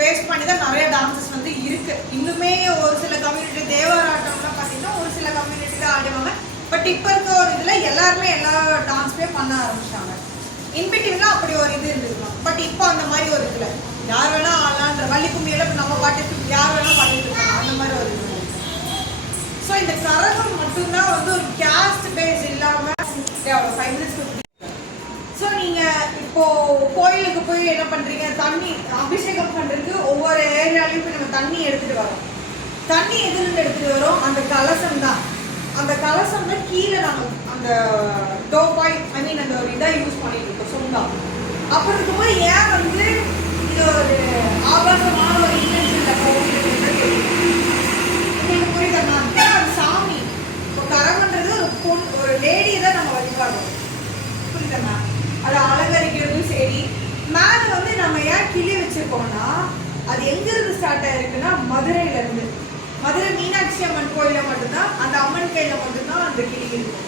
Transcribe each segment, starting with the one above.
Base பண்ணி தான் நிறைய டான்சஸ் வந்து இருக்கு. இன்னுமே ஒரு சில கம்யூனிட்டி தேவராட்டம்லாம் பார்த்தீங்கன்னா ஒரு சில கம்யூனிட்டி தான் ஆடுவாங்க. பட் இப்போ இருக்க ஒரு இதில் எல்லாருமே எல்லா டான்ஸுமே பண்ண ஆரம்பிச்சிட்டாங்க. இன்பிட்டிவ்லாம் அப்படி ஒரு இது இருந்துருக்கலாம். பட் இப்போ அந்த மாதிரி ஒரு இதில் யார் வேணா ஆடலான்ற வள்ளி கும்மியில நம்ம பாட்டுக்கு யார் வேணா பண்ணிட்டு இருக்காங்க அந்த மாதிரி ஒரு இது. ஸோ இந்த கரகம் மட்டும்தான் வந்து ஒரு கேஸ்ட் பேஸ் இல்லாமல் 5 minutes. ஸோ நீங்கள் இப்போ கோயிலுக்கு போய் என்ன பண்ணுறீங்க, தண்ணி அபிஷேகம் பண்ணுறதுக்கு ஒவ்வொரு ஏரியாலையும் போய் நம்ம தண்ணி எடுத்துகிட்டு வரோம். தண்ணி எதுலேருந்து எடுத்துகிட்டு வரோம்? அந்த கலசம் தான். அந்த கலசம் தான் கீழே நாங்கள் அந்த டோபாய் அந்த ஒரு இதாக யூஸ் பண்ணிட்டு இருக்கோம் சொந்தா. அப்படி இருக்கும்போது ஏன் வந்து இது ஒரு ஆபாசமான ஒரு இன்டென்ஷனில் உங்களுக்கு புரியுதுன்னா அது சாமி. இப்போ கரகன்றது ஒரு லேடியை தான் நம்ம வழிபாடுறோம். புரியுதுண்ணா? அதை அலங்கரிக்கிறதும் சரி. மேலே வந்து நம்ம ஏன் கிளி வச்சிருக்கோம்னா அது எங்கிருந்து ஸ்டார்ட் ஆயிருக்குன்னா மதுரையிலேருந்து. மதுரை மீனாட்சி அம்மன் கோயிலில் மட்டும்தான் அந்த அம்மன் கையில் மட்டும்தான் அந்த கிளி இருக்கும்.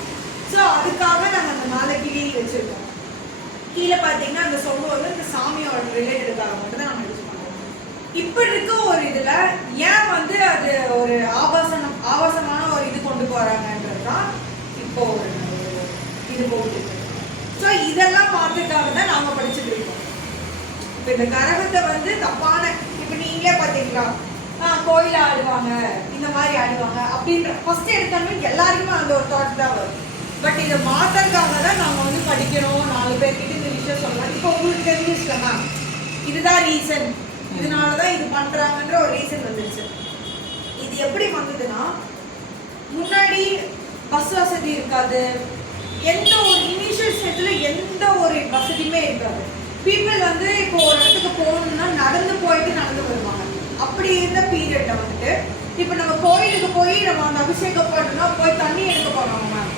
ஸோ அதுக்காக நாங்கள் அந்த மேலே கிளி வச்சுருக்கோம். கீழே பார்த்தீங்கன்னா அந்த சொம்பு வந்து இந்த சாமியோட ரிலேட்டடுக்காக மட்டும்தான் நம்ம யூஸ் பண்ணுறோம். இப்படி இருக்க ஒரு இதில் ஏன் வந்து அது ஒரு ஆபாசமான ஒரு இது கொண்டு போகிறாங்கன்றது தான் இப்போ ஒரு இது போகுது. ஸோ இதெல்லாம் பார்த்துக்காக தான் நாங்கள் படிச்சுட்டு இருக்கோம். இப்போ இந்த கரகத்தை வந்து தப்பான இப்போ நீங்களே பார்த்தீங்களா கோயில் ஆடுவாங்க இந்த மாதிரி ஆடுவாங்க அப்படின்ற ஃபர்ஸ்ட் எடுத்தாலுமே எல்லாருக்குமே அந்த ஒரு தாட் தான் வரும். பட் இதை மாற்றதுக்காக தான் நாங்கள் வந்து படிக்கிறோம், 4 பேர்கிட்ட இந்த விஷயம் சொல்லலாம். இப்போ உங்களுக்கு தெரிஞ்சிச்சுல மேம் இதுதான் ரீசன், இதனால தான் இது பண்ணுறாங்கன்ற ஒரு ரீசன் வந்துருச்சு. இது எப்படி வந்ததுன்னா முன்னாடி பஸ் வசதி இருக்காது, எந்த ஒரு இனிஷியல் ஸ்டேஜில் எந்த ஒரு வசதியுமே இருக்காது. பீப்புள் வந்து இப்போ ஒரு இடத்துக்கு போகணும்னா நடந்து போயிட்டு நடந்து வருவாங்க. அப்படி இருந்த பீரியட்ல வந்துட்டு இப்போ நம்ம கோயிலுக்கு போய் நம்ம அந்த அபிஷேகம் பண்ணணும்னா போய் தண்ணி எடுக்க போறோம் மேம்,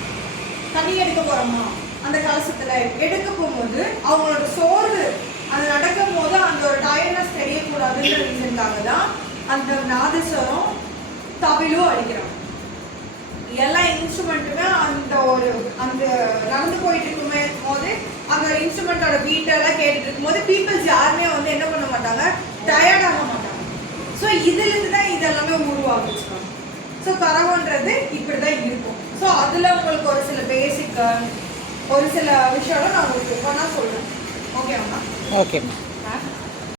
தண்ணி எடுக்க போறோமா அந்த கலசத்துல எடுக்க போகும்போது அவங்களோட சோர்வு அது நடக்கும் போது அந்த ஒரு டயர்னஸ் தெரியக்கூடாதுன்ற ரீசனுக்காக தான் அந்த நாதஸ்வரம் தவிலும் அடிக்கிறாங்க. எல்லா இன்ஸ்ட்ருமெண்ட்டுமே அந்த நடந்து போயிட்டு இருக்குமே போது அந்த இன்ஸ்ட்ருமெண்டோட பீட்டெல்லாம் கேட்டுட்டு இருக்கும்போது பீப்புள்ஸ் யாருமே வந்து என்ன பண்ண மாட்டாங்க, டயர்ட் ஆக மாட்டாங்க. ஸோ இதுலேருந்து தான் இதெல்லாமே உருவாகுச்சு. ஸோ கரகன்றது இப்படி தான் இருக்கும். ஸோ அதில் உங்களுக்கு ஒரு சில பேசிக் ஒரு சில விஷயம்லாம் நான் உங்களுக்கு ஒன்றா சொல்கிறேன். ஓகேவாம்மா? ஓகேம்மா.